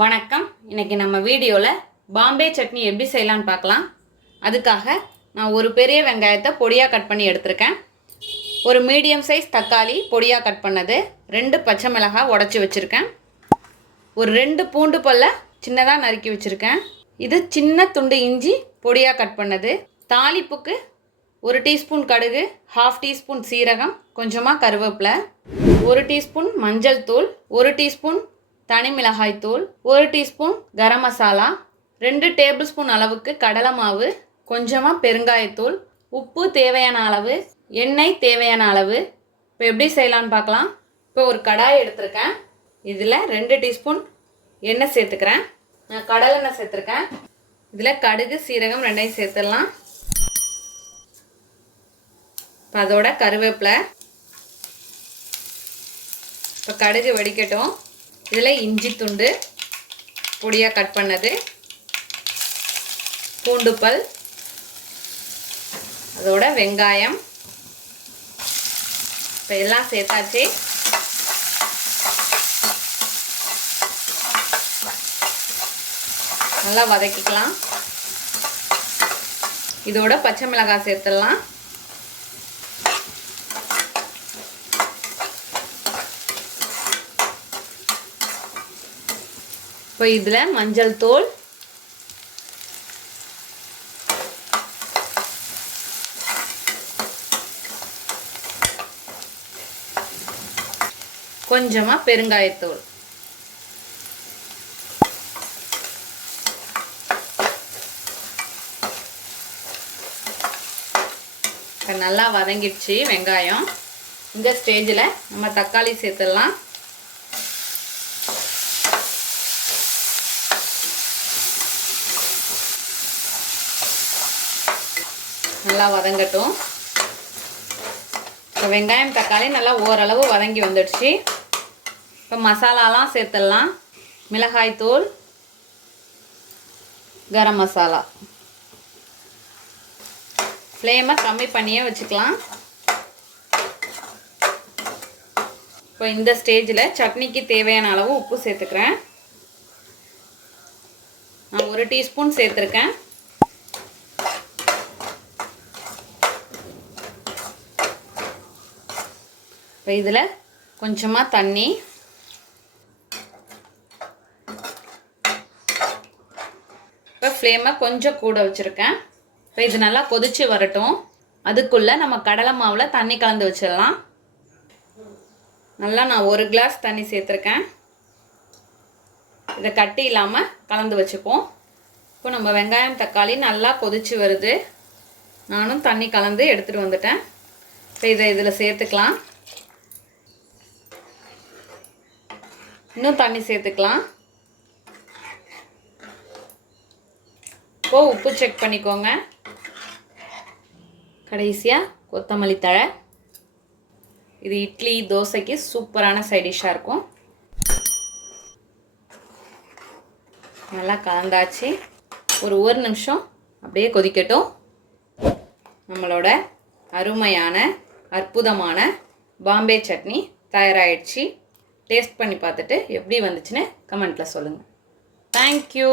வணக்கம். இன்னைக்கு நம்ம வீடியோவில் பாம்பே சட்னி எப்படி செய்யலான்னு பார்க்கலாம். அதுக்காக நான் ஒரு பெரிய வெங்காயத்தை பொடியாக கட் பண்ணி எடுத்திருக்கேன். ஒரு மீடியம் சைஸ் தக்காளி பொடியாக கட் பண்ணது, 2 பச்சை மிளகாய் உடச்சி வச்சுருக்கேன். ஒரு 2 பூண்டு பல்லை சின்னதாக நறுக்கி வச்சுருக்கேன். இது சின்ன துண்டு இஞ்சி பொடியாக கட் பண்ணது. தாளிப்புக்கு 1 டீஸ்பூன் கடுகு, 1/2 டீஸ்பூன் சீரகம், கொஞ்சமாக கருவேப்பிலை, 1 டீஸ்பூன் மஞ்சள் தூள், 1 டீஸ்பூன் தனி மிளகாய் தூள், 1 teaspoon garam masala, 2 table spoon அளவுக்கு கடலை மாவு, கொஞ்சமாக பெருங்காயத்தூள், உப்பு தேவையான அளவு, எண்ணெய் தேவையான அளவு. இப்போ எப்படி செய்யலான்னு பார்க்கலாம். இப்போ ஒரு கடாய் எடுத்திருக்கேன். இதில் 2 டீஸ்பூன் எண்ணெய் சேர்த்துக்கிறேன். நான் கடலை எண்ணெய் சேர்த்துருக்கேன். இதில் கடுகு சீரகம் 2ஐயும் சேர்த்துடலாம். இப்போ அதோட கருவேப்பிலை. இப்போ கடுகு வெடிக்கட்டும். இதில் இஞ்சி துண்டு பொடியாக கட் பண்ணது, பூண்டு பல், அதோட வெங்காயம். இப்போ எல்லாம் சேர்த்தாச்சு. நல்லா வதக்கிக்கலாம். இதோட பச்சை மிளகாய் சேர்த்துடலாம். இப்போ இதில் மஞ்சள் தூள், கொஞ்சமாக பெருங்காயத்தூள், இப்போ நல்லா வதங்கிடுச்சு வெங்காயம். இந்த ஸ்டேஜில் நம்ம தக்காளி சேர்த்துடலாம். நல்லா வதங்கட்டும். இப்போ வெங்காயம் தக்காளி நல்லா ஓரளவு வதங்கி வந்துடுச்சு. இப்போ மசாலாலாம் சேர்த்துடலாம். மிளகாய்த்தூள், கரம் மசாலா. ஃப்ளேமை கம்மி பண்ணியே வச்சுக்கலாம். இப்போ இந்த ஸ்டேஜில் சட்னிக்கு தேவையான அளவு உப்பு சேர்த்துக்கிறேன். நான் 1 டீஸ்பூன் சேர்த்துருக்கேன். இப்போ இதில் கொஞ்சமாக தண்ணி, இப்போ ஃப்ளேமை கொஞ்சம் கூட வச்சுருக்கேன். இப்போ இது நல்லா கொதித்து வரட்டும். அதுக்குள்ளே நம்ம கடலை மாவில் தண்ணி கலந்து வச்சிடலாம். நல்லா நான் 1 கிளாஸ் தண்ணி சேர்த்துருக்கேன். இதை கட்டி இல்லாமல் கலந்து வச்சுப்போம். இப்போ நம்ம வெங்காயம் தக்காளி நல்லா கொதித்து வருது. நானும் தண்ணி கலந்து எடுத்துகிட்டு வந்துட்டேன். இப்போ இதை இதில் சேர்த்துக்கலாம். இன்னும் தண்ணி சேர்த்துக்கலாம். இப்போ உப்பு செக் பண்ணிக்கோங்க. கடைசியாக கொத்தமல்லி தழை. இது இட்லி தோசைக்கு சூப்பரான சைட் டிஷ்ஷாக இருக்கும். நல்லா கலந்தாச்சு. ஒரு நிமிஷம் அப்படியே கொதிக்கட்டும். நம்மளோட அருமையான அற்புதமான பாம்பே சட்னி தயாராகிடுச்சு. டேஸ்ட் பண்ணி பார்த்துட்டு எப்படி வந்துச்சுன்னு கமெண்ட்டில் சொல்லுங்கள். தேங்க்யூ.